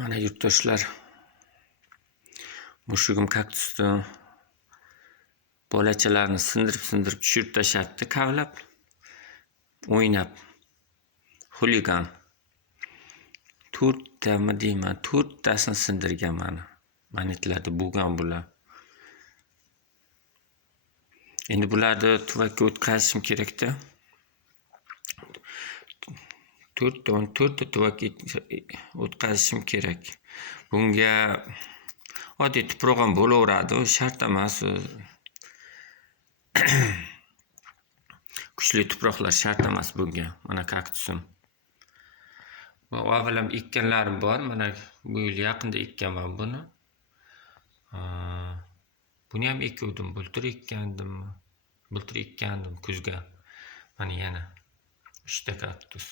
Mana yurtdoshlar, mushugim kaktusni bolachalarini sindirib tushirib tashatdi, kavlab, o'ynab. Xuligan. 4 tami deyman, 4 tasini sindirgan mana. Manitlarda bo'lgan bular. Endi bularni tuvakka o'tkazishim kerakda. 4 ta tuvakka o'tkazishim kerak. Bunga oddiy tuproq ham bo'laveradi, u shart emas. Kuchli tuproqlar shart emas bunga. Mana kaktusim. Avvalam ekkanlarim bor. Mana bu yil yaqinda ekkanman buni. Buni ham ekuvdim, bultur ekkandim kuzga. Mana yana 3 ta kaktus.